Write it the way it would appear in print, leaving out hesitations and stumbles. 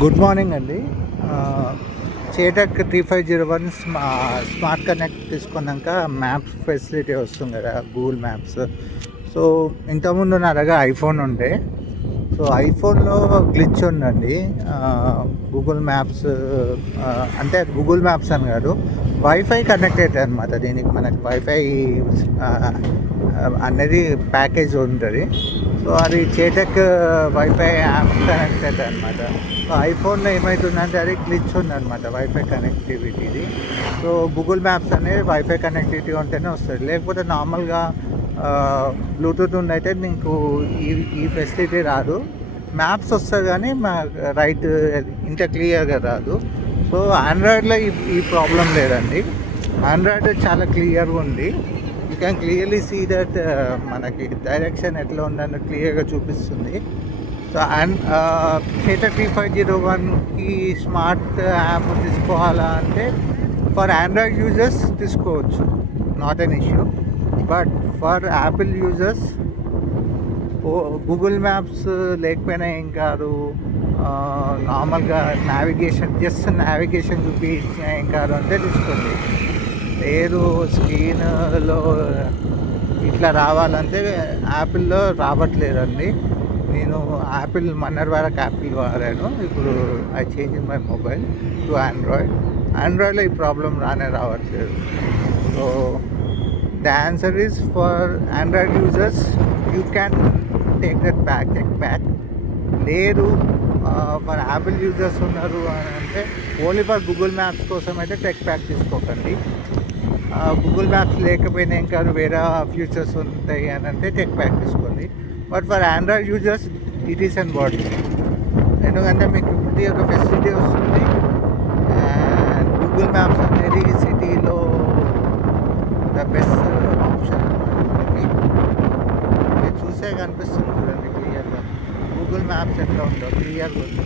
Good morning అండి. చేటక్ 3501 smart connect తీసుకున్నాక maps facility వస్తుంది కదా, గూగుల్ మ్యాప్స్. సో ఇంతకుముందు నా దగ్గర ఐఫోన్ ఉండే. సో ఐఫోన్లో గ్లిచ్ ఉందండి. గూగుల్ మ్యాప్స్ అంటే గూగుల్ మ్యాప్స్ అని కాదు, వైఫై కనెక్టెడ్ అనమాట. దీనికి మనకి వైఫై అనేది ప్యాకేజ్ ఉంటుంది. సో అది చేటక్ వైఫై యాప్ కనెక్టెడ్ అనమాట. సో ఐఫోన్లో ఏమవుతుందంటే అది గ్లిచ్ ఉందన్నమాట వైఫై కనెక్టివిటీది. సో గూగుల్ మ్యాప్స్ అనేది వైఫై కనెక్టివిటీ ఉంటేనే వస్తుంది, లేకపోతే నార్మల్గా బ్లూటూత్ ఉన్నైతే నీకు ఈ ఫెసిలిటీ రాదు. మ్యాప్స్ వస్తుంది కానీ రైట్ ఇంత క్లియర్గా రాదు. సో ఆండ్రాయిడ్లో ఈ ప్రాబ్లం లేదండి. ఆండ్రాయిడ్ చాలా క్లియర్గా ఉంది. You can clearly see that మనకి డైరెక్షన్ ఎట్లా ఉందని క్లియర్గా చూపిస్తుంది. సో అండ్ చేటక్ 3501కి స్మార్ట్ యాప్ తీసుకోవాలా అంటే ఫర్ ఆండ్రాయిడ్ యూజర్స్ తీసుకోవచ్చు, not an issue. But for Apple users Google maps లేకపోయినా ఏం కాదు, నార్మల్గా జస్ట్ నావిగేషన్ చూపించిన ఏం కాదు అంటే తీసుకోండి. లేదు స్క్రీన్లో ఇట్లా రావాలంటే యాపిల్లో రావట్లేదండి. నేను యాపిల్ మొన్నటి వరకు యాపిల్ వాడాను, ఇప్పుడు I change my mobile to ఆండ్రాయిడ్లో ఈ ప్రాబ్లం రావట్లేదు. So the answer is for Android users you can take back. లేదు ఫర్ యాపిల్ యూజర్స్ ఉన్నారు అని అంటే ఓన్లీ ఫర్ గూగుల్ మ్యాప్స్ కోసం అయితే టెక్ ప్యాక్ తీసుకోకండి. గూగుల్ మ్యాప్స్ లేకపోయినా ఏం కాదు, వేరే ఫ్యూచర్స్ ఉంటాయి అని అంటే టెక్ ప్యాక్ తీసుకోండి. But for Android users it is and what, ఎందుకంటే మీకు ప్రతి ఒక్క ఫెసిలిటీ వస్తుంది. అండ్ గూగుల్ మ్యాప్స్ అనేది సిటీలో ద బెస్ట్ ఆప్షన్ అనమాట. మీరు చూసే కనిపిస్తుంది చూడండి క్లియర్గా, గూగుల్ మ్యాప్స్ ఎట్లా ఉందో క్లియర్గా ఉంది.